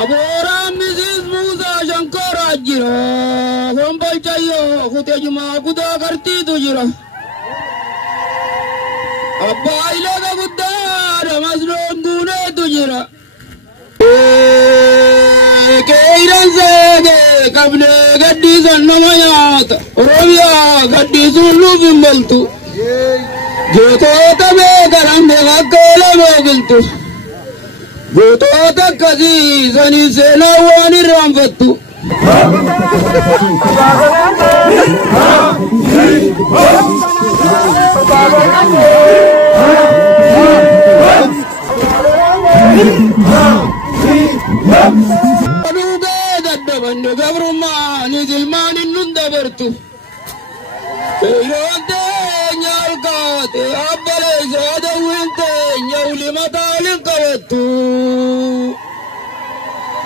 Abora Mrs. Musa Shankara jira, Hombal Chayo, Kutejuma Kuda Karti tu jira. Abba ila da Kuda, Masron Gune tu jira. Keiran Zade, Kabne Gadizan Namayat, Oromia Gadizun Luvimbaltu. Joto Tabe Garande Hakala Mobiltu. Butota kazi zani sena wani ramvatu. Aduga dadda bande gabruma ni zilmani nunda bertu. Eyote nyalkate abbale zada winte nyawli matalin kawatu.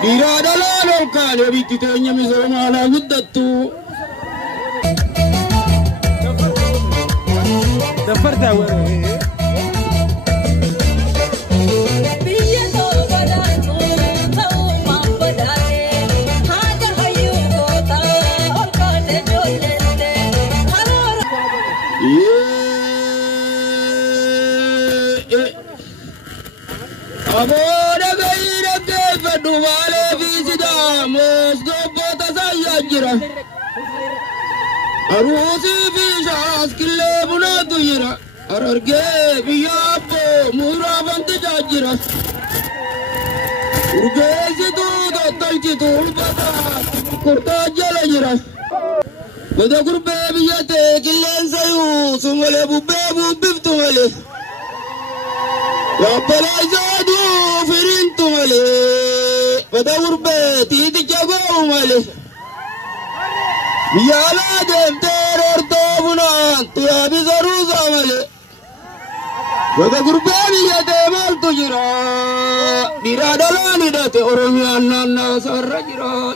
Dira dalal kale bitite nyami zona la guddatu. Dafarta wala. Abora gaira ke fadwale visida mosdo bota sayajira arusi vishas kille buna tuyira ararge biyapo mura bante jajira urgezi tu dotalchi tu bata kurta jalajira bada kurbe biyate kille sayu sumale bubbe bubbiftu male ya balazadu firintu male بدور بيتي تجاقو مالي يا لادم تيرور توبنا تيابي زروزا مالي بدور بيبي يا ديمال تجرا ديرا دلاني داتي أرمي أننا سر جرا